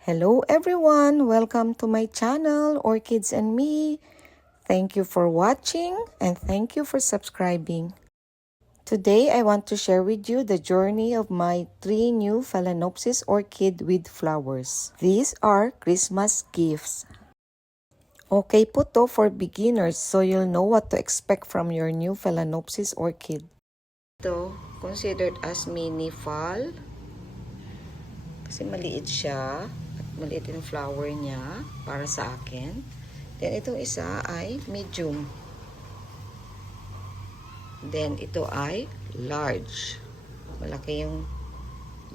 Hello everyone! Welcome to my channel, Orchids and Me. Thank you for watching and thank you for subscribing. Today, I want to share with you the journey of my 3 new Phalaenopsis orchid with flowers. These are Christmas gifts. Okay po to for beginners so you'll know what to expect from your new Phalaenopsis orchid. Ito, considered as mini fall. Kasi maliit siya. At maliit yung flower niya para sa akin. Then, itong isa ay medium. Then, ito ay large. Malaki yung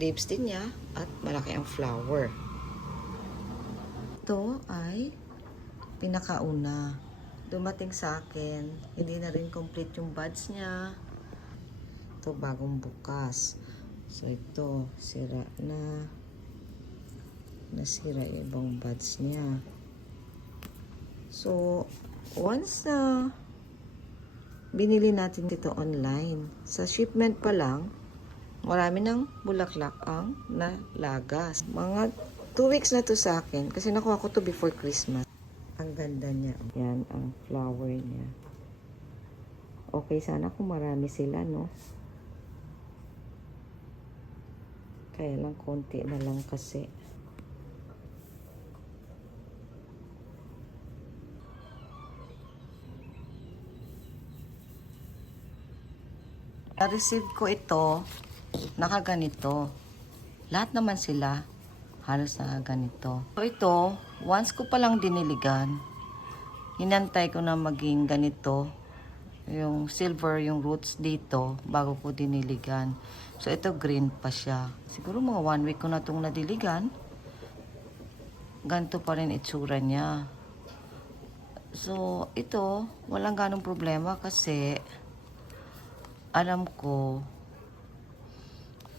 leaves din niya at malaki ang flower. Ito ay pinakauna. Dumating sa akin. Hindi na rin complete yung buds niya. Ito bagong bukas. So, ito sira na. Nasira yung ibang buds niya. So, once na binili natin dito online, sa shipment pa lang, marami ng bulaklak ang nalagas. Mga 2 weeks na to sa akin kasi nakuha ko to before Christmas. Ang ganda niya. Yan ang flower niya. Okay, sana kung marami sila, no? Kaya lang konti na lang kasi. Na-receive ko ito, nakaganito. Lahat naman sila, halos nakaganito. So ito, once ko palang diniligan, hinantay ko na maging ganito. Yung silver, yung roots dito, bago ko diniligan. So ito, green pa siya. Siguro mga 1 week ko na itong nadiligan. Ganito pa rin itsura niya. So, ito, walang ganong problema kasi alam ko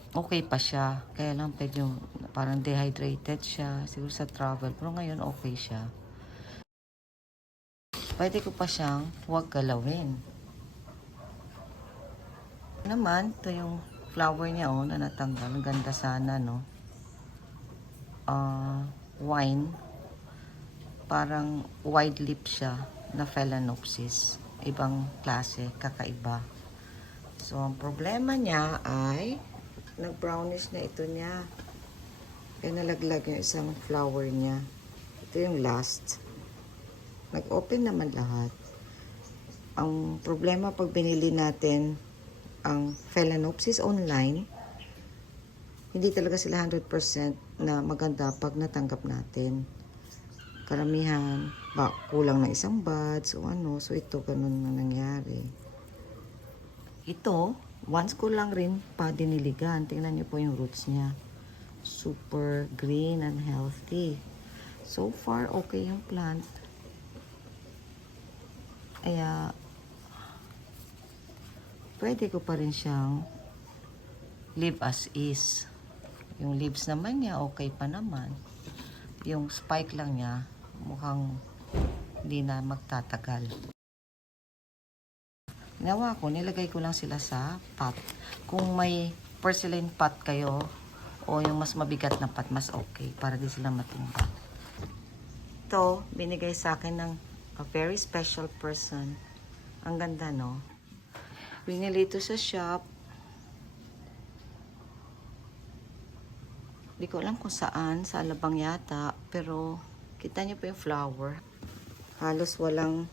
okay pa siya. Kaya lang medyo parang dehydrated siya. Siguro sa travel. Pero ngayon okay siya. Pwede ko pa siyang huwag galawin. Naman, ito yung flower niya na natanggal. Ang ganda sana, no? Wine. Parang wide lip siya na Phalaenopsis. Ibang klase, kakaiba. So, ang problema niya ay nag-brownish na ito niya. Kaya nalaglag yung isang flower niya. Ito yung last. Nag-open naman lahat. Ang problema pag binili natin ang Phalaenopsis online, hindi talaga sila 100% na maganda pag natanggap natin. Karamihan, kulang ng isang buds o ano. So, ito ganun na nangyari. Ito, once ko lang rin pa diniligan. Tingnan niyo po yung roots niya. Super green and healthy. So far, okay yung plant. Kaya, pwede ko pa rin siyang leave as is. Yung leaves naman niya, okay pa naman. Yung spike lang niya, mukhang hindi na magtatagal. Ginawa ko, nilagay ko lang sila sa pot. Kung may porcelain pot kayo, o yung mas mabigat na pot, mas okay, para di sila matumba. Ito, binigay sa akin ng a very special person. Ang ganda, no? Binili ito sa shop. Di ko alam kung saan, sa Alabang yata, pero kita niyo po yung flower. Halos walang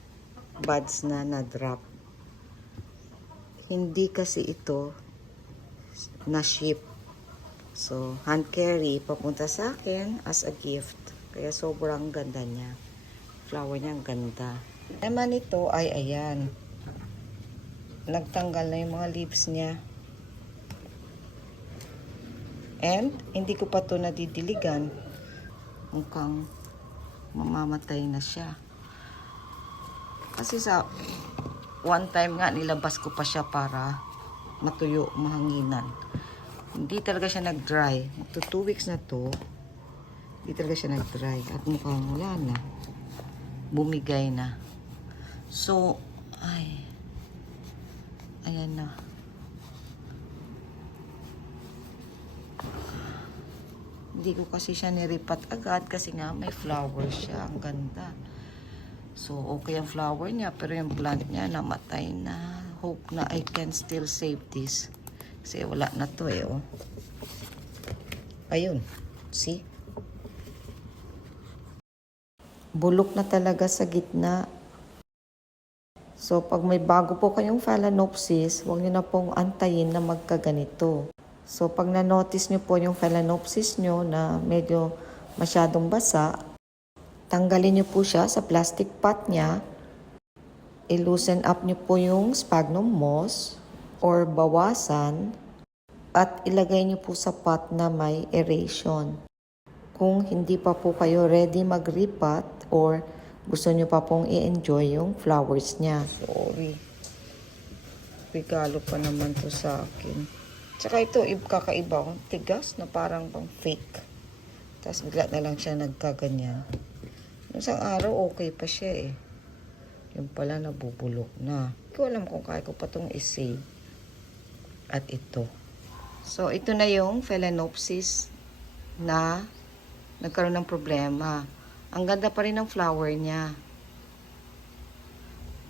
buds na na-drop. Hindi kasi ito na-ship. So, hand carry, papunta sa akin as a gift. Kaya sobrang ganda niya. Flower niya ang ganda. Naman ito ay ayan. Nagtanggal na yung mga leaves niya. And, hindi ko pa ito nadidiligan. Mukhang mamamatay na siya. Kasi sa one time nga, nilabas ko pa siya para matuyo, mahanginan. Hindi talaga siya nag-dry. Ito 2 weeks na to, hindi talaga siya nag-dry. At mukhang wala na. Bumigay na. So, ayan na. Hindi ko kasi siya niripat agad kasi nga may flower siya. Ang ganda. So, okay ang flower niya, pero yung plant niya namatay na. Hope na I can still save this. Kasi wala na to eh, oh. Ayun. See? Bulok na talaga sa gitna. So, pag may bago po kayong Phalaenopsis, huwag nyo na pong antayin na magkaganito. So, pag na-notice nyo po yung Phalaenopsis nyo na medyo masyadong basa, tanggalin nyo po siya sa plastic pot niya. I-loosen up nyo po yung sphagnum moss or bawasan at ilagay nyo po sa pot na may aeration. Kung hindi pa po kayo ready mag-repot or gusto nyo pa pong i-enjoy yung flowers niya. Sorry. Regalo pa naman to sa akin. Tsaka ito, kakaiba. Tigas na parang pang fake. Tapos bigla na lang siya nagkaganyan. Nung isang araw, okay pa siya eh. Yung pala nabubulok na. Hindi ko alam kung kaya ko pa itong i-save. At ito. So, ito na yung Phalaenopsis na nagkaroon ng problema. Ang ganda pa rin ng flower niya.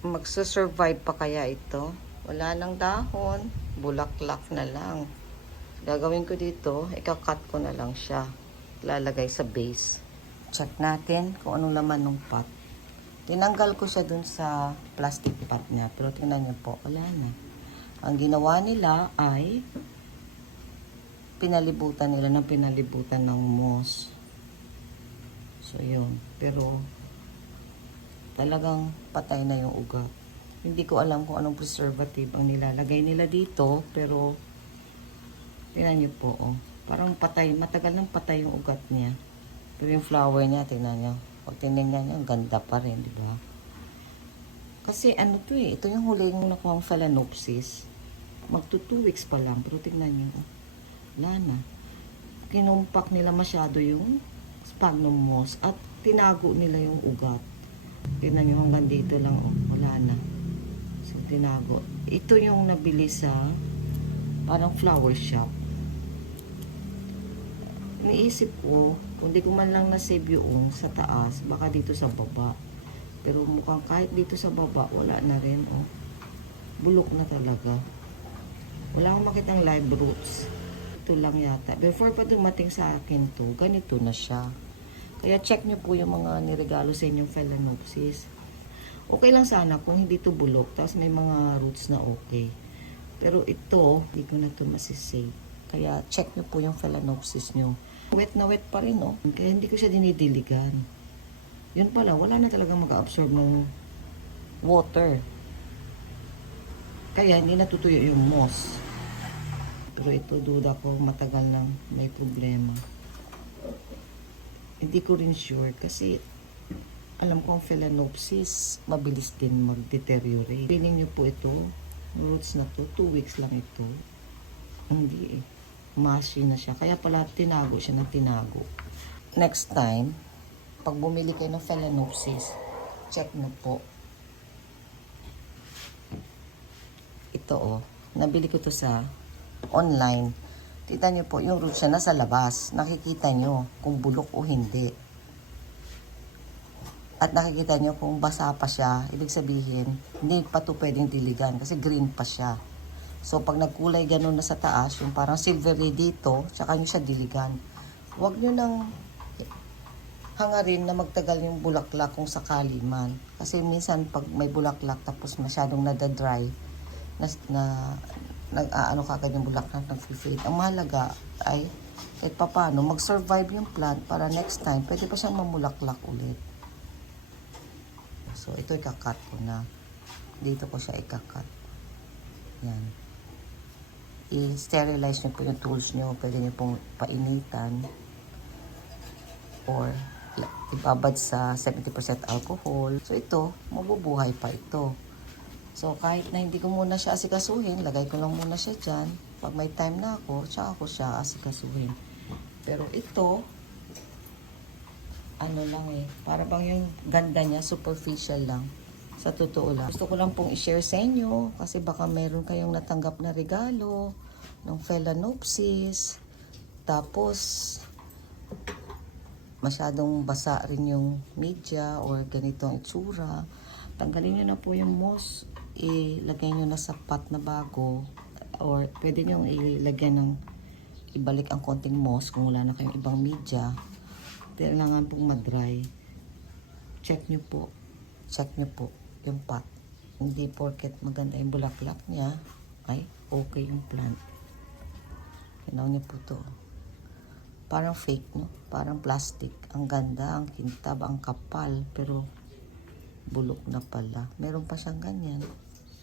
Magsusurvive pa kaya ito? Wala nang dahon. Bulaklak na lang. Gagawin ko dito, ikakat ko na lang siya. Lalagay sa base. Check natin kung anong laman ng pot. Tinanggal ko siya dun sa plastic pot niya. Pero tingnan niyo po, wala na. Ang ginawa nila ay pinalibutan nila ng moss. So, yun. Pero, talagang patay na yung ugat. Hindi ko alam kung anong preservative ang nilalagay nila dito. Pero, tingnan niyo po, oh. Parang patay. Matagal nang patay yung ugat niya. Pero yung flower niya, tingnan niyo. Pag tinignan niyo, ang ganda pa rin, di ba? Kasi ano to eh. Ito yung huli yung nakuha ang Phalaenopsis. Magto 2 weeks pa lang. Pero tingnan niyo, oh. Wala na. Kinumpak nila masyado yung sphagnum moss at tinago nila yung ugat. Tingnan nyo hanggang dito lang, oh, wala na. So, tinago. Ito yung nabili sa parang flower shop. Iniisip ko, kung di ko man lang na-save yung sa taas, baka dito sa baba. Pero mukhang kahit dito sa baba, wala na rin, oh. Bulok na talaga. Wala akong makitang live roots. Ito lang yata. Before pa dumating sa akin to, ganito na siya. Kaya check nyo po yung mga niregalo sa inyong Phalaenopsis. Okay lang sana kung hindi to bulok, tapos may mga roots na okay. Pero ito, hindi ko na to masisave. Kaya check nyo po yung Phalaenopsis nyo. Wet na wet pa rin, oh. Kaya hindi ko siya dinidiligan. Yun pala, wala na talaga mag-absorb ng water. Kaya hindi natutuyo yung moss. Pero ito, duda ko, matagal nang may problema. Hindi ko rin sure kasi alam ko ang Phalaenopsis, mabilis din mag-deteriorate. Piling nyo po ito, roots na to, 2 weeks lang ito. Hindi eh. Mashi na siya. Kaya pala tinago siya ng tinago. Next time, pag bumili kayo ng Phalaenopsis, check nyo po. Ito oh, nabili ko to sa online. Tita nyo po, yung roots siya nasa labas. Nakikita nyo kung bulok o hindi. At nakikita nyo kung basa pa siya. Ibig sabihin, hindi pa to pwedeng diligan kasi green pa siya. So, pag nagkulay ganun na sa taas, yung parang silvery dito, tsaka nyo siya diligan. Huwag nyo nang hangarin na magtagal yung bulaklak kung sakali man. Kasi minsan, pag may bulaklak tapos masyadong nadadry, nag-aano kagad yung bulaklak, nag-fade. Ang mahalaga ay kahit paano mag-survive yung plant para next time pwede pa siyang mamulaklak ulit. So ito ikakat ko na. Dito ko siya ikakat. Yan. I-sterilize nyo po yung tools nyo. Pwede nyo pong painitan or ibabad sa 70% alcohol. So ito, mabubuhay pa ito. So, kahit na hindi ko muna siya asikasuhin, lagay ko lang muna siya dyan. Pag may time na ako, tsaka ako siya asikasuhin. Pero ito, ano lang eh, para bang yung ganda niya, superficial lang. Sa totoo lang. Gusto ko lang pong i-share sa inyo, kasi baka meron kayong natanggap na regalo ng Phalaenopsis. Tapos, masyadong basa rin yung media or ganitong itsura, tanggalin nyo na po yung moss, ilagay nyo na sa pot na bago, or pwede nyo ilagyan ng ibalik ang konting moss kung wala na kayong ibang media. Kailangan pong madry. Check nyo po yung pot. Hindi porket maganda yung bulaklak niya ay okay yung plant. Tinaw niyo po to. Parang fake, no? Parang plastic. Ang ganda, ang kintab, ang kapal, pero bulok na pala. Meron pa siyang ganyan.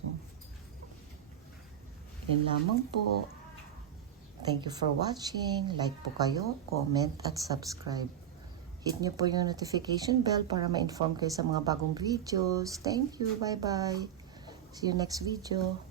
So, yun lamang po. Thank you for watching. Like po kayo, comment at subscribe. Hit nyo po yung notification bell para ma-inform kayo sa mga bagong videos. Thank you. Bye-bye. See you next video.